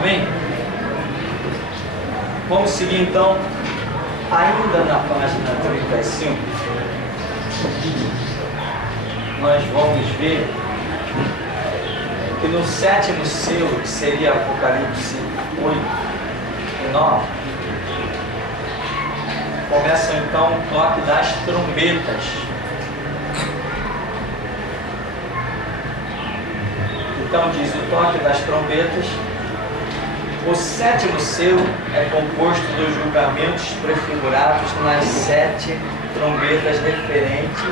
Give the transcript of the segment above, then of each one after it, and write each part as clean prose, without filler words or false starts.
Amém? Vamos seguir então, ainda na página 35, nós vamos ver que no sétimo selo, que seria Apocalipse 8 e 9, começa então o toque das trombetas. Então diz o toque das trombetas. O sétimo selo é composto dos julgamentos prefigurados nas 7 trombetas referentes,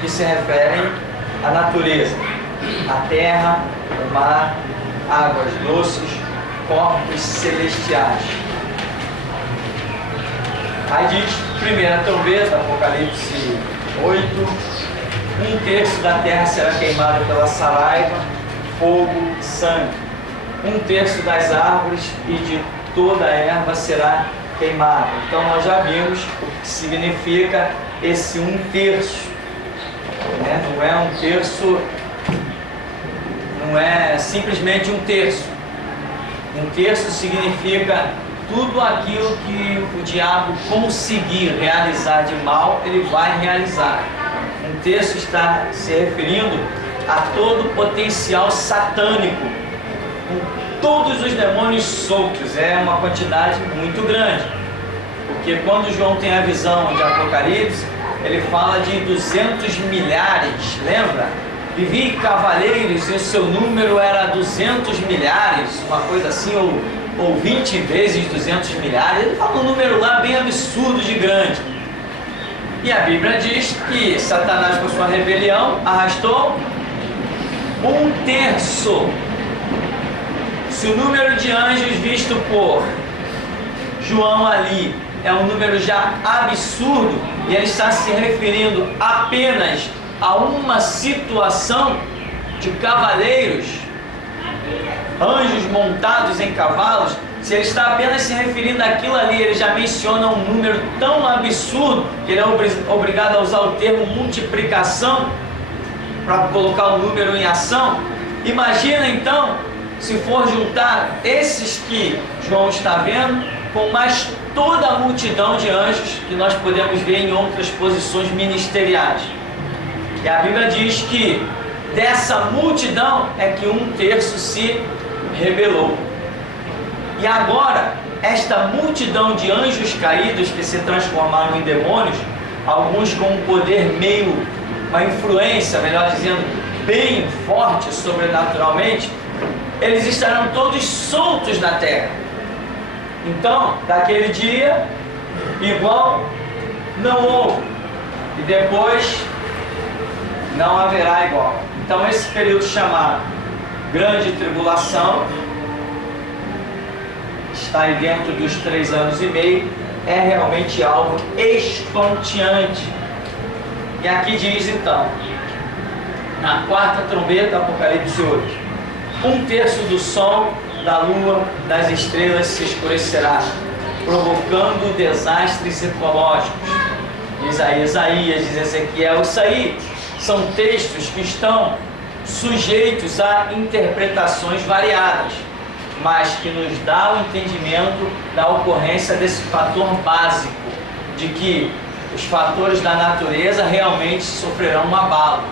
que se referem à natureza, à terra, o mar, águas doces, corpos celestiais. Aí diz, primeira trombeta, Apocalipse 8, 1/3 da terra será queimada pela saraiva, fogo, sangue. 1/3 das árvores e de toda a erva será queimada. Então nós já vimos o que significa esse 1/3. Não é 1/3, não é simplesmente 1/3. 1/3 significa tudo aquilo que o diabo conseguir realizar de mal, ele vai realizar. 1/3 está se referindo a todo o potencial satânico, com todos os demônios soltos. É uma quantidade muito grande, porque quando João tem a visão de Apocalipse, ele fala de 200 milhares, lembra? E vi cavaleiros e o seu número era 200 milhares, uma coisa assim, ou 20 vezes 200 milhares. Ele fala um número lá bem absurdo de grande. E a Bíblia diz que Satanás, por sua rebelião, arrastou 1/3. Se o número de anjos visto por João ali é um número já absurdo, e ele está se referindo apenas a uma situação de cavaleiros, anjos montados em cavalos, se ele está apenas se referindo àquilo ali, ele já menciona um número tão absurdo que ele é obrigado a usar o termo multiplicação para colocar o número em ação. Imagina então, se for juntar esses que João está vendo, com mais toda a multidão de anjos que nós podemos ver em outras posições ministeriais. E a Bíblia diz que dessa multidão é que 1/3 se rebelou. E agora, esta multidão de anjos caídos que se transformaram em demônios, alguns com um poder meio, uma influência, melhor dizendo, bem forte sobrenaturalmente, eles estarão todos soltos na terra. Então, daquele dia, igual não houve, e depois não haverá igual. Então, esse período chamado Grande Tribulação está aí dentro dos 3 anos e meio, é realmente algo estonteante. E aqui diz então, na 4ª trombeta, Apocalipse 8, 1/3 do sol, da lua, das estrelas se escurecerá, provocando desastres ecológicos. Diz aí Isaías, diz Ezequiel. Isso aí são textos que estão sujeitos a interpretações variadas, mas que nos dá o entendimento da ocorrência desse fator básico, de que os fatores da natureza realmente sofrerão um abalo.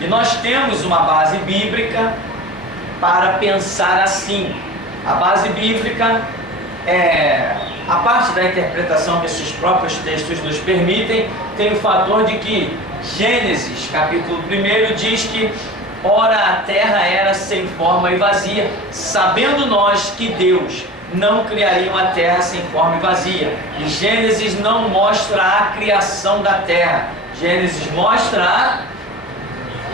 E nós temos uma base bíblica para pensar assim. A base bíblica a parte da interpretação que esses próprios textos nos permitem, tem o fator de que Gênesis, capítulo 1, diz que ora a terra era sem forma e vazia, sabendo nós que Deus não criaria uma terra sem forma e vazia. E Gênesis não mostra a criação da terra, Gênesis mostra a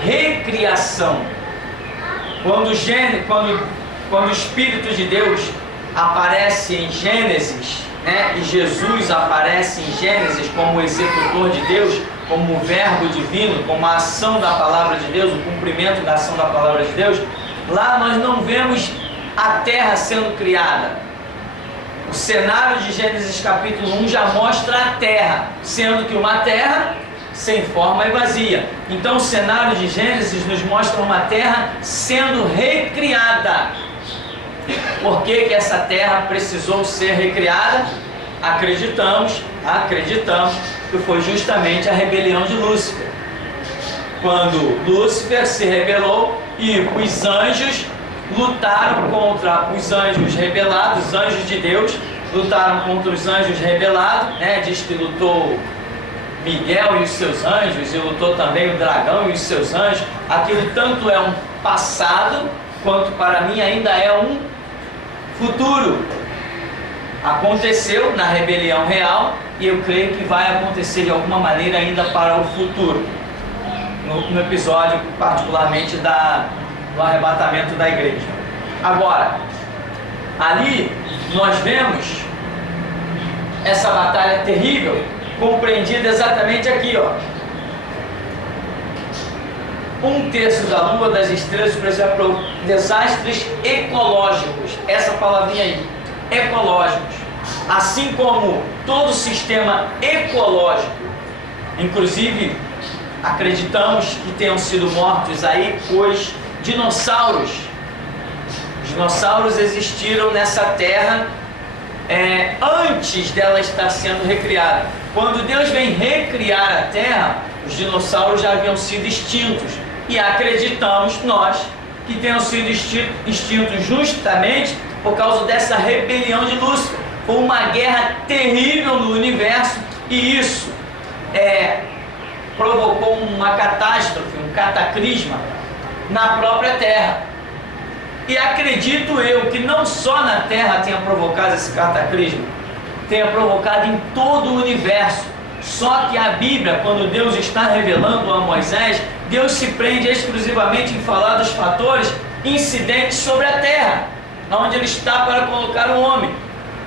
recriação. Quando o Espírito de Deus aparece em Gênesis, né, e Jesus aparece em Gênesis como o executor de Deus, como o verbo divino, como a ação da palavra de Deus, o cumprimento da ação da palavra de Deus, lá nós não vemos a terra sendo criada. O cenário de Gênesis capítulo 1 já mostra a terra, sendo que uma terra sem forma e vazia. Então o cenário de Gênesis nos mostra uma terra sendo recriada. Por que que essa terra precisou ser recriada? Acreditamos que foi justamente a rebelião de Lúcifer. Quando Lúcifer se rebelou e os anjos lutaram contra os anjos rebelados, os anjos de Deus lutaram contra os anjos rebelados, né? Diz que lutou Miguel e os seus anjos, e lutou também o dragão e os seus anjos. Aquilo tanto é um passado, quanto para mim ainda é um futuro. Aconteceu na rebelião real, e eu creio que vai acontecer de alguma maneira ainda para o futuro. No episódio particularmente do arrebatamento da igreja. Agora, ali nós vemos essa batalha terrível compreendida exatamente aqui, ó. 1/3 da lua, das estrelas, por exemplo, desastres ecológicos, essa palavrinha aí, ecológicos, assim como todo sistema ecológico, inclusive acreditamos que tenham sido mortos aí os dinossauros. Os dinossauros existiram nessa terra antes dela estar sendo recriada. Quando Deus vem recriar a terra, os dinossauros já haviam sido extintos. E acreditamos nós que tenham sido extintos justamente por causa dessa rebelião de Lúcifer. Foi uma guerra terrível no universo, e isso provocou uma catástrofe, um cataclisma na própria Terra. E acredito eu que não só na Terra tenha provocado esse cataclisma, tenha provocado em todo o universo. Só que a Bíblia, quando Deus está revelando a Moisés, Deus se prende exclusivamente em falar dos fatores incidentes sobre a Terra, onde Ele está para colocar o homem.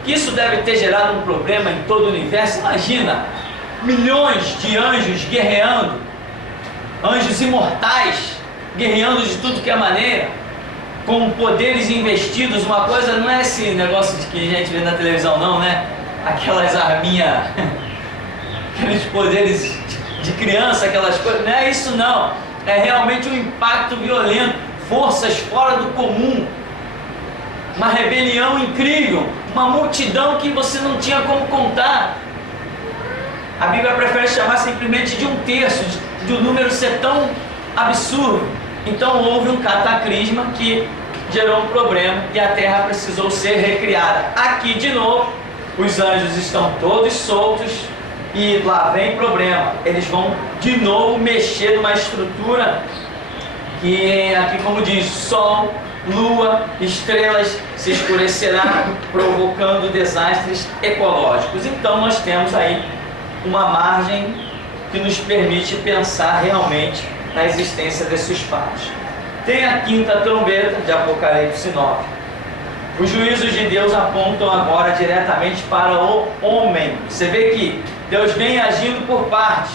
Isso deve ter gerado um problema em todo o universo. Imagina, milhões de anjos guerreando, anjos imortais, guerreando de tudo que é maneira, com poderes investidos. Uma coisa não é esse negócio de que a gente vê na televisão, não, né? Aquelas arminhas, aqueles poderes de criança, aquelas coisas, não é isso não. É realmente um impacto violento, forças fora do comum, uma rebelião incrível, uma multidão que você não tinha como contar. A Bíblia prefere chamar simplesmente de 1/3, de um número ser tão absurdo. Então houve um cataclisma que gerou um problema e a terra precisou ser recriada. Aqui de novo, os anjos estão todos soltos e lá vem problema. Eles vão de novo mexer numa estrutura que aqui, como diz, sol, lua, estrelas se escurecerá, provocando desastres ecológicos. Então nós temos aí uma margem que nos permite pensar realmente na existência desses fatos. Tem a 5ª trombeta de Apocalipse 9. Os juízos de Deus apontam agora diretamente para o homem. Você vê que Deus vem agindo por parte.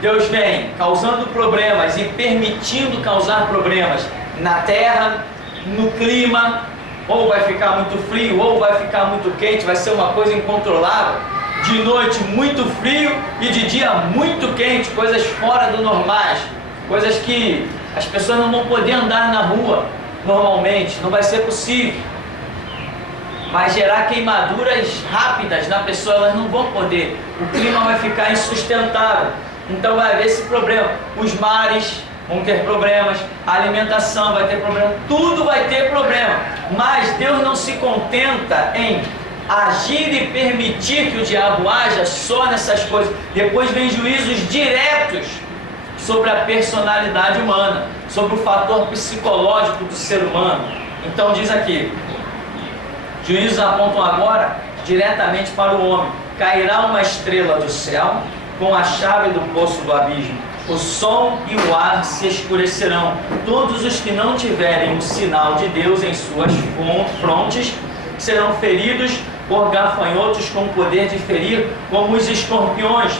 Deus vem causando problemas e permitindo causar problemas na terra, no clima. Ou vai ficar muito frio, ou vai ficar muito quente, vai ser uma coisa incontrolável. De noite muito frio e de dia muito quente, coisas fora do normais, coisas que as pessoas não vão poder andar na rua normalmente, não vai ser possível. Vai gerar queimaduras rápidas na pessoa, elas não vão poder, o clima vai ficar insustentável. Então vai haver esse problema. Os mares vão ter problemas, a alimentação vai ter problema, tudo vai ter problema. Mas Deus não se contenta em agir e permitir que o diabo haja só nessas coisas. Depois vem juízos diretos sobre a personalidade humana, sobre o fator psicológico do ser humano. Então diz aqui, juízos apontam agora diretamente para o homem. Cairá uma estrela do céu com a chave do poço do abismo. O sol e o ar se escurecerão. Todos os que não tiverem o sinal de Deus em suas frontes serão feridos por gafanhotos com poder de ferir, como os escorpiões,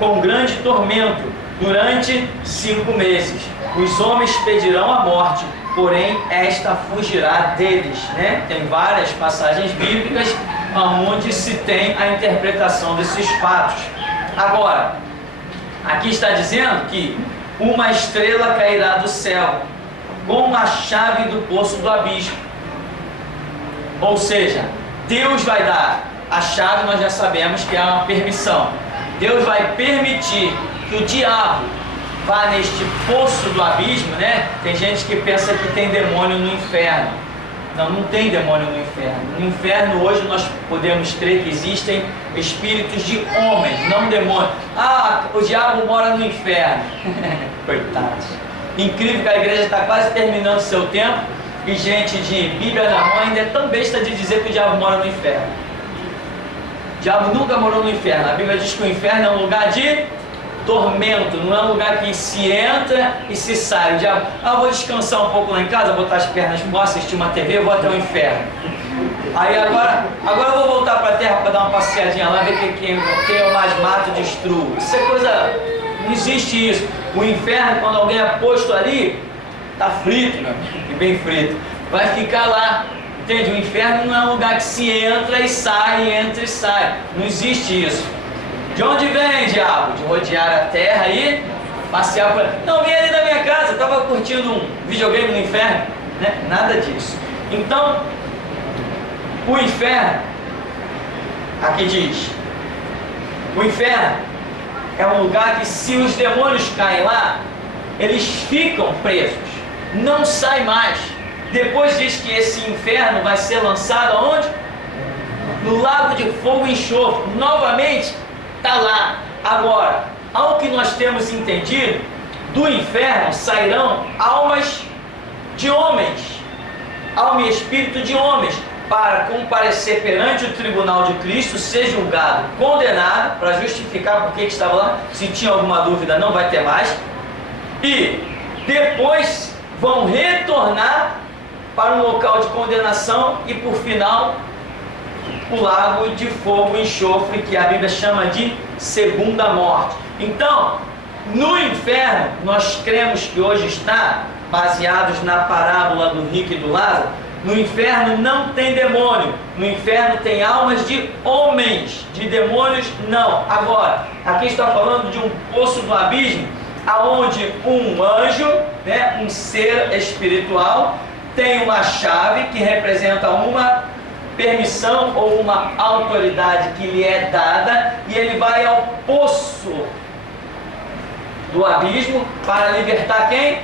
com grande tormento, durante 5 meses. Os homens pedirão a morte, porém esta fugirá deles, né? Tem várias passagens bíblicas onde se tem a interpretação desses fatos. Agora, aqui está dizendo que uma estrela cairá do céu com a chave do poço do abismo. Ou seja, Deus vai dar a chave, nós já sabemos que é uma permissão. Deus vai permitir que o diabo vá neste poço do abismo, né? Tem gente que pensa que tem demônio no inferno. Não, não tem demônio no inferno. No inferno hoje nós podemos crer que existem espíritos de homens, não demônios. Ah, o diabo mora no inferno. Coitados. Incrível que a igreja está quase terminando seu tempo e gente de Bíblia na mão ainda é tão besta de dizer que o diabo mora no inferno. O diabo nunca morou no inferno. A Bíblia diz que o inferno é um lugar de tormento, não é um lugar que se entra e se sai. O diabo, vou descansar um pouco lá em casa, botar as pernas, vou assistir uma TV, vou até o inferno. Aí agora eu vou voltar para a terra para dar uma passeadinha lá, ver quem eu mais mato e destruo. Isso é coisa, não existe isso. O inferno, quando alguém é posto ali, está frito, meu amigo, e bem frito. Vai ficar lá. Entende? O inferno não é um lugar que se entra e sai, entra e sai. Não existe isso. De onde vem, diabo? De rodear a terra e passear por... Não, vem ali da minha casa, estava curtindo um videogame no inferno, né? Nada disso. Então, o inferno, aqui diz, o inferno é um lugar que, se os demônios caem lá, eles ficam presos, não saem mais. Depois diz que esse inferno vai ser lançado aonde? No lago de fogo e enxofre. Novamente, está lá. Agora, ao que nós temos entendido, do inferno sairão almas de homens, alma e espírito de homens, para comparecer perante o tribunal de Cristo, ser julgado, condenado, para justificar por que estava lá. Se tinha alguma dúvida, não vai ter mais. E depois vão retornar para um local de condenação e, por final, o lago de fogo e enxofre, que a Bíblia chama de segunda morte. Então, no inferno, nós cremos que hoje está, baseados na parábola do rico e do Lázaro, no inferno não tem demônio, no inferno tem almas de homens, de demônios não. Agora, aqui está falando de um poço do abismo, aonde um anjo, né, um ser espiritual, tem uma chave que representa uma permissão ou uma autoridade que lhe é dada, e ele vai ao poço do abismo para libertar quem?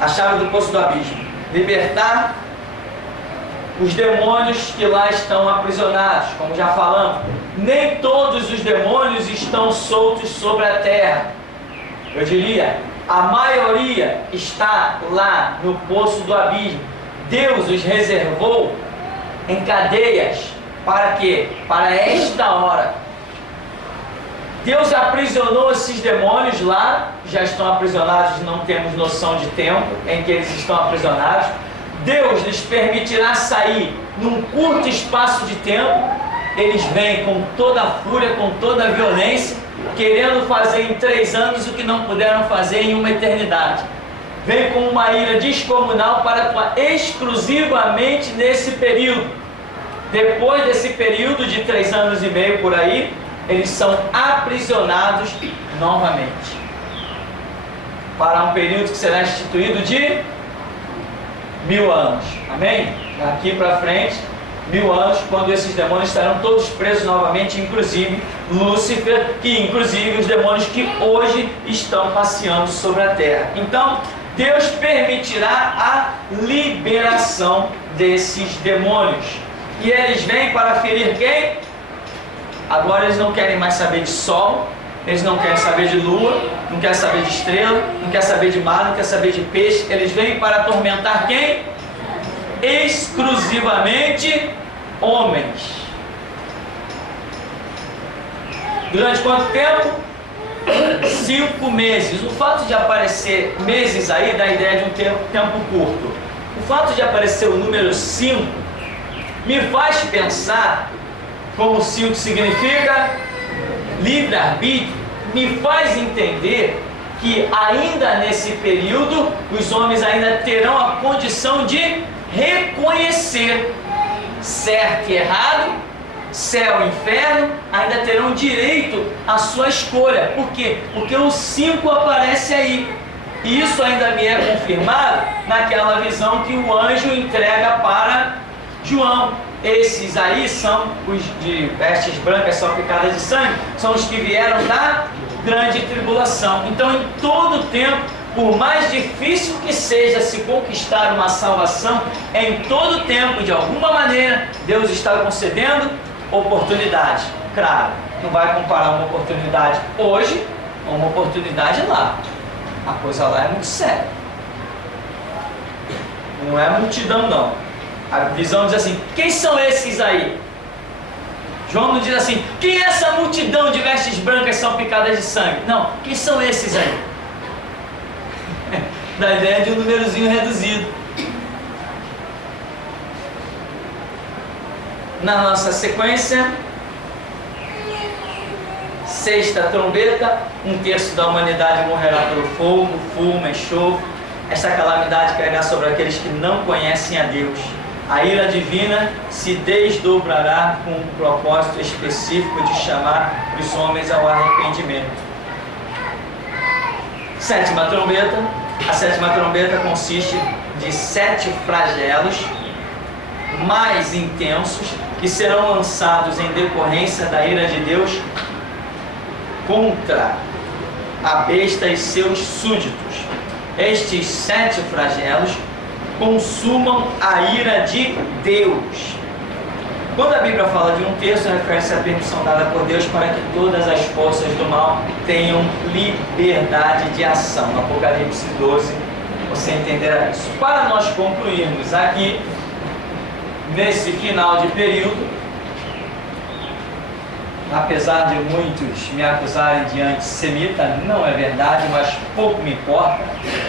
A chave do poço do abismo. Libertar os demônios que lá estão aprisionados, como já falamos. Nem todos os demônios estão soltos sobre a terra. Eu diria, a maioria está lá no poço do abismo. Deus os reservou em cadeias. Para quê? Para esta hora. Deus aprisionou esses demônios lá, já estão aprisionados, não temos noção de tempo em que eles estão aprisionados. Deus lhes permitirá sair num curto espaço de tempo. Eles vêm com toda a fúria, com toda a violência, querendo fazer em 3 anos o que não puderam fazer em uma eternidade. Vem com uma ira descomunal para atuar exclusivamente nesse período. Depois desse período de 3 anos e meio por aí, eles são aprisionados novamente para um período que será instituído de 1000 anos. Amém? Daqui para frente, 1000 anos, quando esses demônios estarão todos presos novamente, inclusive Lúcifer, que inclusive os demônios que hoje estão passeando sobre a terra. Então, Deus permitirá a liberação desses demônios. E eles vêm para ferir quem? Agora eles não querem mais saber de sol, eles não querem saber de lua, não querem saber de estrela, não querem saber de mar, não querem saber de peixe. Eles vêm para atormentar quem? Exclusivamente homens. Durante quanto tempo? 5 meses. O fato de aparecer meses aí dá a ideia de um tempo curto. O fato de aparecer o número 5 me faz pensar, como 5 significa livre-arbítrio, me faz entender que ainda nesse período os homens ainda terão a condição de reconhecer certo e errado, céu e inferno ainda terão direito à sua escolha. Por quê? Porque o 5 aparece aí. E isso ainda me é confirmado naquela visão que o anjo entrega para João. Esses aí são os de vestes brancas salpicadas de sangue, são os que vieram da grande tribulação. Então, em todo tempo, por mais difícil que seja se conquistar uma salvação, em todo tempo, de alguma maneira, Deus está concedendo oportunidade. Claro, não vai comparar uma oportunidade hoje com uma oportunidade lá. A coisa lá é muito séria. Não é multidão, não. A visão diz assim: quem são esses aí? João não diz assim: quem é essa multidão de vestes brancas salpicadas de sangue? Não, quem são esses aí? Da ideia de um númerozinho reduzido. Na nossa sequência, sexta trombeta, 1/3 da humanidade morrerá pelo fogo, fumo, enxofre. Esta calamidade cairá sobre aqueles que não conhecem a Deus. A ira divina se desdobrará com um propósito específico de chamar os homens ao arrependimento. Sétima trombeta. A sétima trombeta consiste de 7 flagelos mais intensos que serão lançados em decorrência da ira de Deus contra a besta e seus súditos. Estes 7 flagelos consumam a ira de Deus. Quando a Bíblia fala de 1/3, refere-se à permissão dada por Deus para que todas as forças do mal tenham liberdade de ação. No Apocalipse 12, você entenderá isso. Para nós concluirmos aqui, nesse final de período, apesar de muitos me acusarem de antissemita, não é verdade, mas pouco me importa,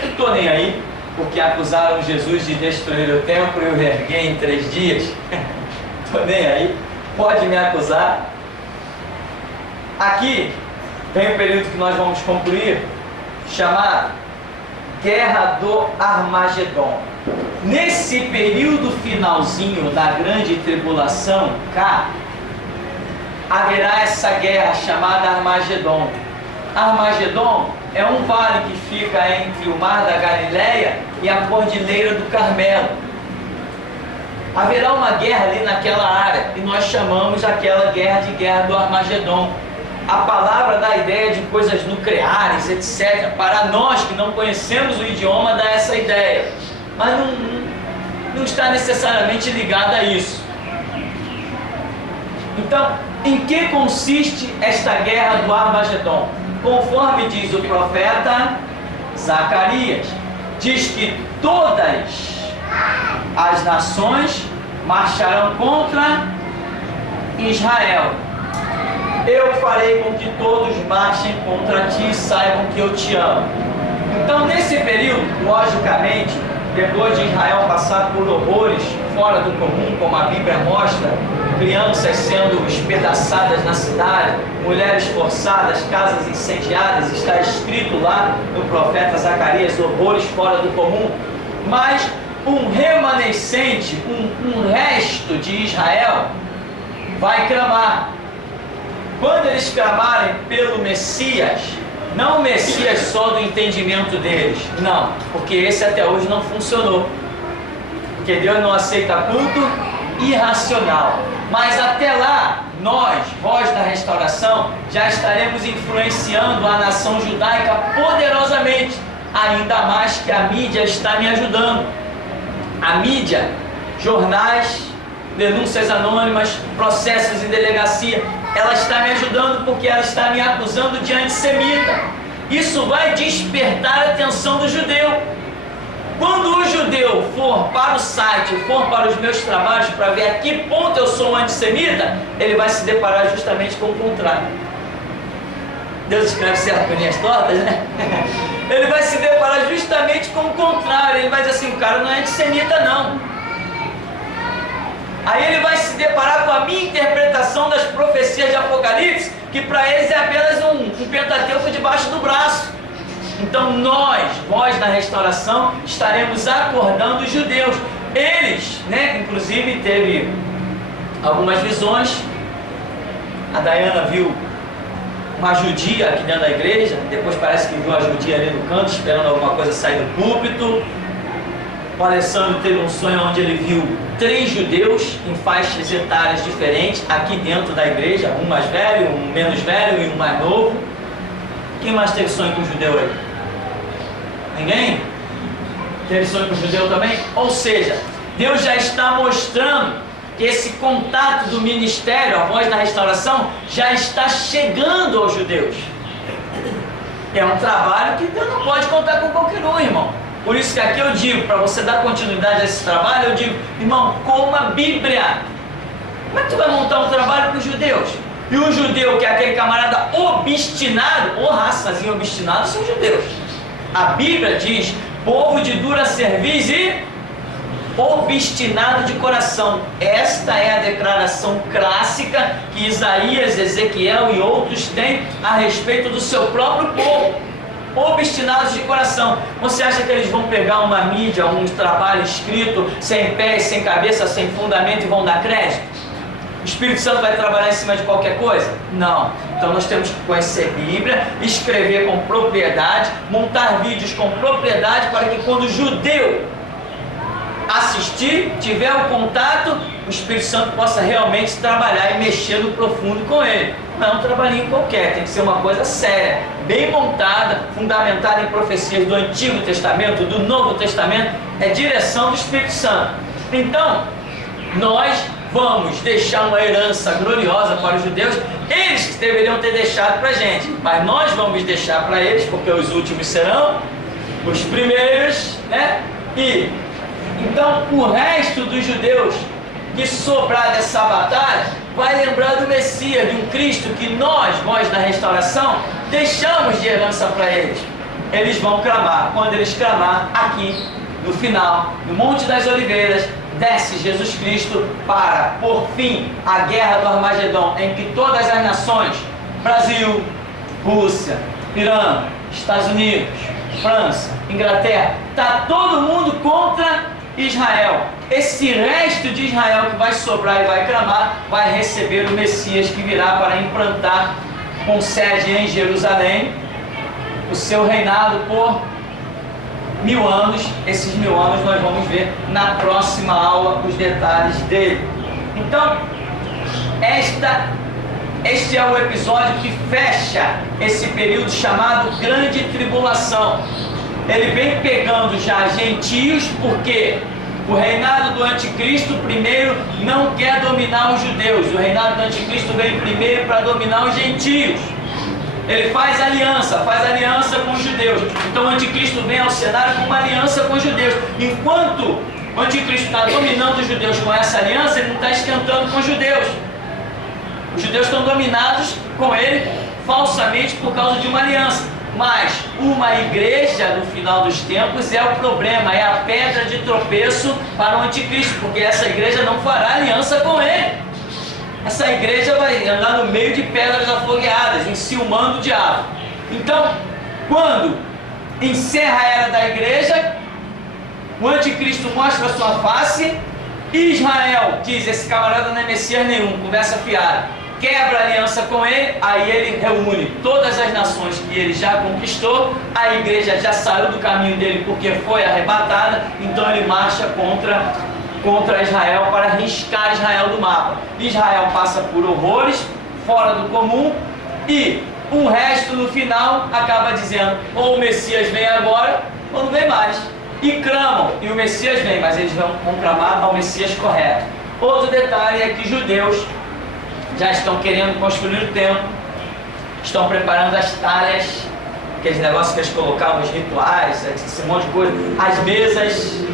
não estou nem aí, porque acusaram Jesus de destruir o templo e o reerguer em 3 dias. Estou nem aí, pode me acusar. Aqui tem um período que nós vamos concluir, chamado Guerra do Armagedon. Nesse período finalzinho da grande tribulação cá, haverá essa guerra chamada Armagedon. Armagedon é um vale que fica entre o Mar da Galileia e a Cordilheira do Carmelo. Haverá uma guerra ali naquela área e nós chamamos aquela guerra de Guerra do Armagedon. A palavra dá a ideia de coisas nucleares, etc. Para nós que não conhecemos o idioma, dá essa ideia, mas não está necessariamente ligada a isso. Então, em que consiste esta Guerra do Armagedon? Conforme diz o profeta Zacarias, diz que todas as nações marcharão contra Israel. Eu farei com que todos marchem contra ti e saibam que eu te amo. Então, nesse período, logicamente, depois de Israel passar por horrores fora do comum, como a Bíblia mostra, crianças sendo espedaçadas na cidade, mulheres forçadas, casas incendiadas, está escrito lá no profeta Zacarias, horrores fora do comum, mas um remanescente, um resto de Israel vai clamar. Quando eles clamarem pelo Messias, não o Messias só do entendimento deles, não, porque esse até hoje não funcionou, porque Deus não aceita culto irracional. Mas até lá, nós, voz da restauração, já estaremos influenciando a nação judaica poderosamente, ainda mais que a mídia está me ajudando. A mídia, jornais, denúncias anônimas, processos em delegacia, ela está me ajudando porque ela está me acusando de antissemita. Isso vai despertar a atenção do judeu. Quando o judeu for para o site, for para os meus trabalhos para ver a que ponto eu sou um antissemita, ele vai se deparar justamente com o contrário. Deus escreve certo com linhas tortas, né? Ele vai se deparar justamente com o contrário. Ele vai dizer assim: o cara não é antissemita, não. Aí ele vai se deparar com a minha interpretação das profecias de Apocalipse, que para eles é apenas um Pentateuco debaixo do braço. Então nós, voz da restauração, estaremos acordando os judeus. Eles, inclusive teve algumas visões A Dayana viu uma judia aqui dentro da igreja, depois parece que viu uma judia ali no canto, esperando alguma coisa sair do púlpito. O Alessandro teve um sonho onde ele viu 3 judeus em faixas etárias diferentes aqui dentro da igreja, um mais velho, um menos velho e um mais novo. Quem mais teve sonho com judeu aí? Ninguém? Teve sonho com judeu também? Ou seja, Deus já está mostrando que esse contato do ministério, a voz da restauração, já está chegando aos judeus. É um trabalho que Deus não pode contar com qualquer um, irmão. Por isso que aqui eu digo, para você dar continuidade a esse trabalho, eu digo, irmão, coma a Bíblia. Como é que tu vai montar um trabalho para os judeus? E o judeu, que é aquele camarada obstinado, ou raçazinho obstinado, são judeus. A Bíblia diz, povo de dura cerviz e obstinado de coração. Esta é a declaração clássica que Isaías, Ezequiel e outros têm a respeito do seu próprio povo. Obstinados de coração. Você acha que eles vão pegar uma mídia, um trabalho escrito, sem pés, sem cabeça, sem fundamento e vão dar crédito? O Espírito Santo vai trabalhar em cima de qualquer coisa? Não. Então nós temos que conhecer a Bíblia, escrever com propriedade, montar vídeos com propriedade, para que quando o judeu assistir, tiver o contato, o Espírito Santo possa realmente trabalhar e mexer no profundo com ele. Não é um trabalhinho qualquer, tem que ser uma coisa séria, bem montada, fundamentada em profecias do Antigo Testamento, do Novo Testamento, é direção do Espírito Santo. Então, nós vamos deixar uma herança gloriosa para os judeus, eles que deveriam ter deixado para a gente, mas nós vamos deixar para eles, porque os últimos serão os primeiros, né? E então o resto dos judeus que sobrar dessa batalha vai lembrar do Messias, de um Cristo que nós, voz da restauração, deixamos de herança para eles. Eles vão clamar. Quando eles clamar, aqui no final, no Monte das Oliveiras, desce Jesus Cristo para por fim a guerra do Armagedon, em que todas as nações, Brasil, Rússia, Irã, Estados Unidos, França, Inglaterra, está todo mundo contra Israel. Esse resto de Israel que vai sobrar e vai clamar, vai receber o Messias que virá para implantar com sede em Jerusalém o seu reinado por 1000 anos. Esses 1000 anos nós vamos ver na próxima aula os detalhes dele. Então, este é o episódio que fecha esse período chamado Grande Tribulação. Ele vem pegando já gentios, porque o reinado do anticristo primeiro não quer dominar os judeus. O reinado do anticristo vem primeiro para dominar os gentios. Ele faz aliança com os judeus. Então o anticristo vem ao cenário com uma aliança com os judeus. Enquanto o anticristo está dominando os judeus com essa aliança, ele não está esquentando com os judeus. Os judeus estão dominados com ele falsamente por causa de uma aliança. Mas uma igreja no final dos tempos é o problema, é a pedra de tropeço para o anticristo, porque essa igreja não fará aliança com ele. Essa igreja vai andar no meio de pedras afogueadas, enciumando o diabo. Então, quando encerra a era da igreja, o anticristo mostra a sua face, Israel diz, esse camarada não é Messias nenhum, conversa fiada, quebra a aliança com ele, aí ele reúne todas as nações que ele já conquistou, a igreja já saiu do caminho dele porque foi arrebatada, então ele marcha contra Israel para riscar Israel do mapa. Israel passa por horrores fora do comum e o resto no final acaba dizendo, ou o Messias vem agora ou não vem mais. E clamam, e o Messias vem, mas eles vão clamar ao Messias correto. Outro detalhe é que judeus já estão querendo construir o templo, estão preparando as talhas, aqueles negócios que eles colocavam, os rituais, esse monte de coisa, as mesas,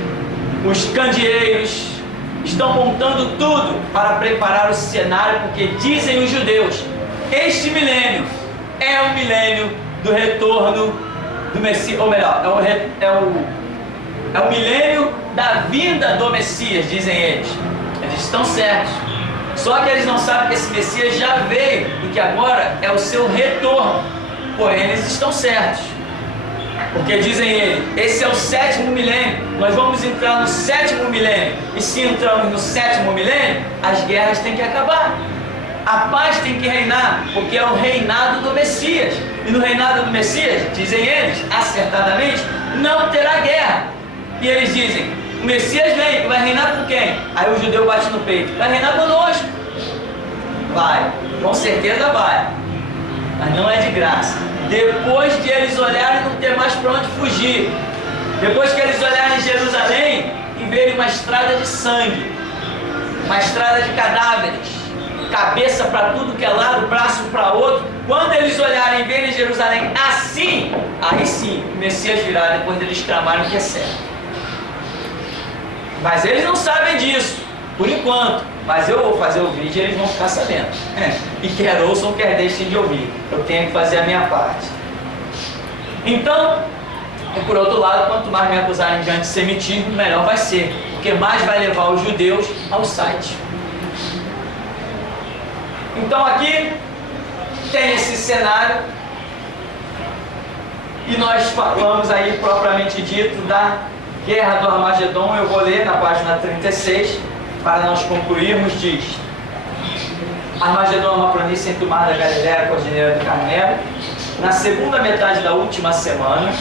os candeeiros, estão montando tudo para preparar o cenário, porque dizem os judeus, este milênio é o milênio do retorno do Messias, ou melhor, é o milênio da vinda do Messias, dizem eles. Eles estão certos. Só que eles não sabem que esse Messias já veio e que agora é o seu retorno. Porém, eles estão certos. Porque dizem eles, esse é o 7º milênio, nós vamos entrar no 7º milênio. E se entramos no 7º milênio, as guerras têm que acabar. A paz tem que reinar, porque é o reinado do Messias. E no reinado do Messias, dizem eles, acertadamente, não terá guerra. E eles dizem, o Messias vem, vai reinar com quem? Aí o judeu bate no peito, vai reinar conosco. Vai, com certeza vai. Mas não é de graça. Depois de eles olharem, não ter mais para onde fugir. Depois que eles olharem Jerusalém e verem uma estrada de sangue, uma estrada de cadáveres, cabeça para tudo que é lado, braço para outro, quando eles olharem e verem Jerusalém assim, aí sim, o Messias virá depois deles clamarem que é certo. Mas eles não sabem disso, por enquanto. Mas eu vou fazer o vídeo e eles vão ficar sabendo. E quer ouçam, quer deixem de ouvir. Eu tenho que fazer a minha parte. Então, e por outro lado, quanto mais me acusarem de antissemitismo, melhor vai ser. Porque mais vai levar os judeus ao site. Então aqui tem esse cenário. E nós falamos aí propriamente dito da Guerra do Armagedon. Eu vou ler na página 36 para nós concluirmos. Diz: Armagedon é uma planície entre o mar da Galileia e a Cordilheira do Carmelo. Na segunda metade da última semana,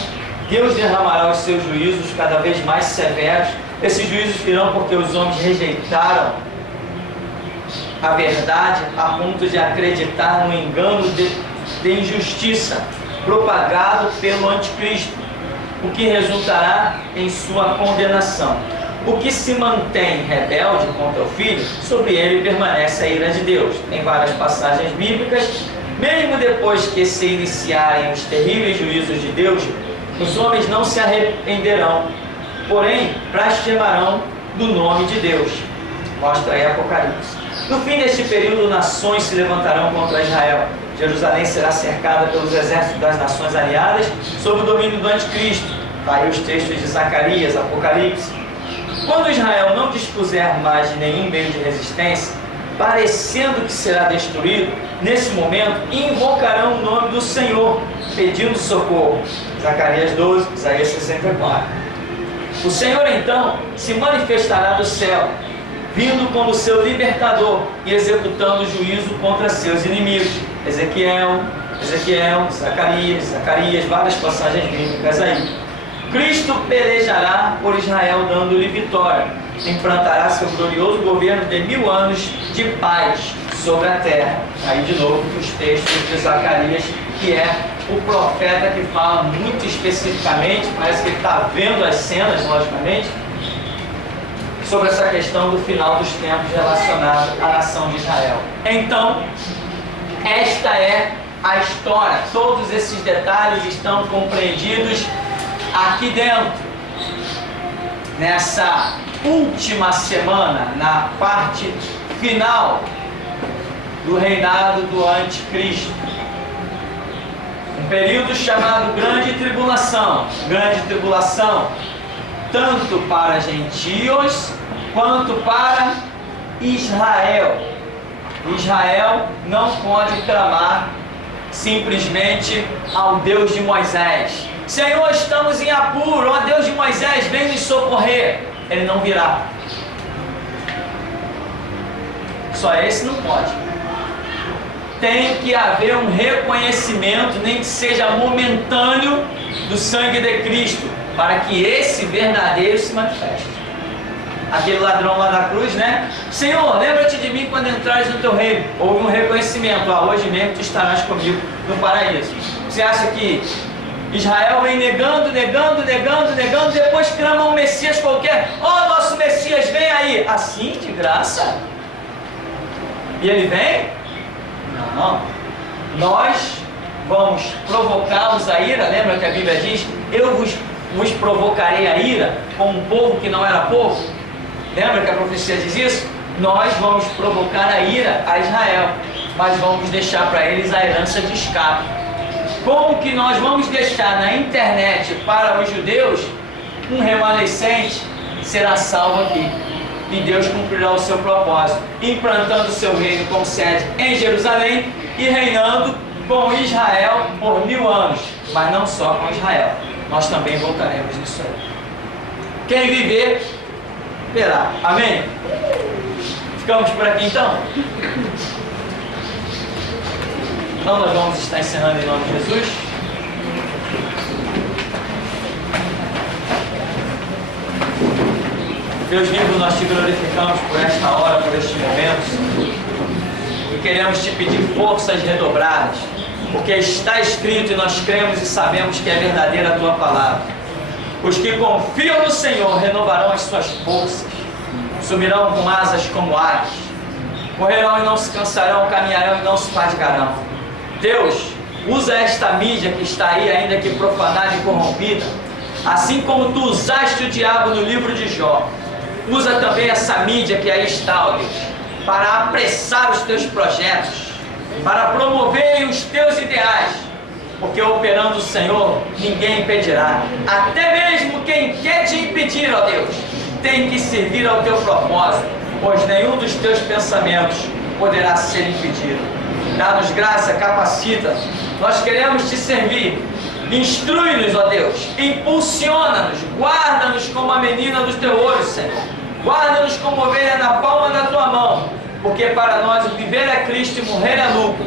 Deus derramará os seus juízos cada vez mais severos. Esses juízos virão porque os homens rejeitaram a verdade a ponto de acreditar no engano de injustiça propagado pelo anticristo, o que resultará em sua condenação. O que se mantém rebelde contra o Filho, sobre ele permanece a ira de Deus. Em várias passagens bíblicas, mesmo depois que se iniciarem os terríveis juízos de Deus, os homens não se arrependerão, porém blasfemarão do nome de Deus. Mostra aí Apocalipse. No fim deste período, nações se levantarão contra Israel. Jerusalém será cercada pelos exércitos das nações aliadas, sob o domínio do anticristo. Aí os textos de Zacarias, Apocalipse. Quando Israel não dispuser mais de nenhum meio de resistência, parecendo que será destruído, nesse momento invocarão o nome do Senhor, pedindo socorro. Zacarias 12, Isaías 64. O Senhor então se manifestará do céu, vindo como seu libertador e executando juízo contra seus inimigos. Ezequiel, Zacarias, várias passagens bíblicas aí. Cristo pelejará por Israel, dando-lhe vitória. Implantará seu glorioso governo de 1000 anos de paz sobre a terra. Aí de novo os textos de Zacarias, que é o profeta que fala muito especificamente, parece que ele está vendo as cenas, logicamente, sobre essa questão do final dos tempos relacionado à nação de Israel. Então, esta é a história. Todos esses detalhes estão compreendidos aqui dentro, nessa última semana, na parte final do reinado do anticristo. Um período chamado Grande Tribulação. Grande Tribulação, tanto para gentios quanto para Israel. Israel não pode clamar simplesmente ao Deus de Moisés: Senhor, estamos em apuro, ó Deus de Moisés, vem nos socorrer. Ele não virá. Só esse não pode. Tem que haver um reconhecimento, nem que seja momentâneo, do sangue de Cristo, para que esse verdadeiro se manifeste. Aquele ladrão lá na cruz, né? Senhor, lembra-te de mim quando entrares no teu reino. Houve um reconhecimento: hoje mesmo tu estarás comigo no paraíso. Você acha que Israel vem negando, depois clama um Messias qualquer: nosso Messias, vem aí, assim de graça? E ele vem? Não. Nós vamos provocá-los a ira. Lembra que a Bíblia diz: eu vos provocarei a ira com um povo que não era povo? Lembra que a profecia diz isso? Nós vamos provocar a ira a Israel, mas vamos deixar para eles a herança de escape. Como que nós vamos deixar na internet para os judeus um remanescente será salvo aqui? E Deus cumprirá o seu propósito, implantando o seu reino com sede em Jerusalém e reinando com Israel por 1000 anos. Mas não só com Israel, nós também voltaremos nisso aí. Quem viver, verá. Amém? Ficamos por aqui então? Então nós vamos estar encerrando em nome de Jesus. Deus vivo, nós te glorificamos por esta hora, por este momento, e queremos te pedir forças redobradas, porque está escrito e nós cremos e sabemos que é verdadeira a tua palavra. Os que confiam no Senhor renovarão as suas forças, subirão com asas como aves, correrão e não se cansarão, caminharão e não se fadigarão. Deus, usa esta mídia que está aí, ainda que profanada e corrompida, assim como tu usaste o diabo no livro de Jó. Usa também essa mídia que aí está, ó Deus, para apressar os teus projetos, para promover os teus ideais, porque operando o Senhor, ninguém impedirá. Até mesmo quem quer te impedir, ó Deus, tem que servir ao teu propósito, pois nenhum dos teus pensamentos poderá ser impedido. Dá-nos graça, capacita, nós queremos te servir. Instrui-nos, ó Deus, impulsiona-nos, guarda-nos como a menina dos teus olhos, Senhor. Guarda-nos como ovelha na palma da tua mão, porque para nós o viver é Cristo e morrer é lucro.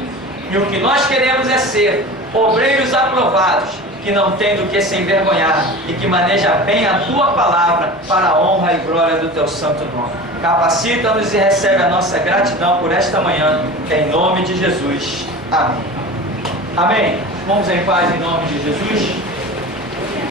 E o que nós queremos é ser obreiros aprovados, que não tem do que se envergonhar e que maneja bem a tua palavra para a honra e glória do teu santo nome. Capacita-nos e recebe a nossa gratidão por esta manhã, em nome de Jesus. Amém. Amém. Vamos em paz em nome de Jesus.